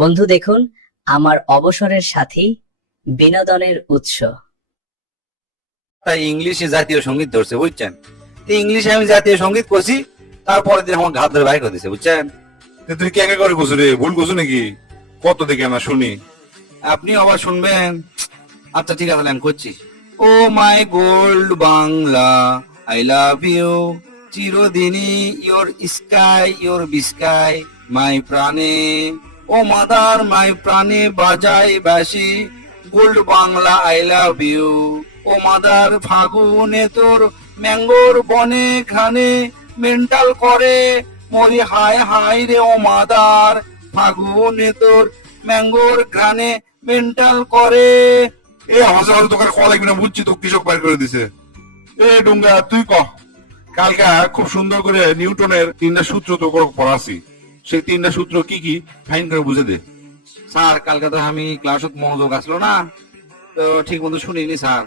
বন্ধু দেখুন, আমার অবসরের সাথী, বিনোদনের উৎস। তাই ইংলিশে জাতীয় সঙ্গীত ধরছে বুঝছেন। তো ইংলিশে আমি জাতীয় সঙ্গীত করছি, তারপরে দিন আমার ঘাত ধরে বাইর করে দিছে বুঝছেন। তুই কে করে করছো রে? ভুল করছো নাকি? কত দেখে না শুনি। আপনি আবার শুনবেন? আচ্ছা ঠিক আছে, আমি করছি। O my gold Bangla, I love you চিরদিনই, ইয়োর স্কাই ইয়োর বিস্কাই মাই প্রাণে, ও মাদার মাই প্রাণে বাজাই বাসি, gold Bangla I love you. O mother ফাগুনে তোর ম্যাঙ্গোর বনে ঘানে মেন্টাল করে মরি হায় হায় রে, ও মাদার ফাগুনে তোর ম্যাঙ্গোর ঘ্রাণে মেন্টাল করে। এ হাসা হাসা তোকে কল লাগবে না, বুঝছি তো কৃষক বাইর করে দিছে। এ ডুঙ্গা তুই ক, কালকে খুব সুন্দর করে নিউটনের 3টা সূত্র তো পড়াছি, সেই 3টা সূত্র কি কি ফাইন করে বুঝে দে। স্যার কালকে তো আমি ক্লাসত মনোযোগ আসলো না, তো ঠিক মতো শুনিনি স্যার।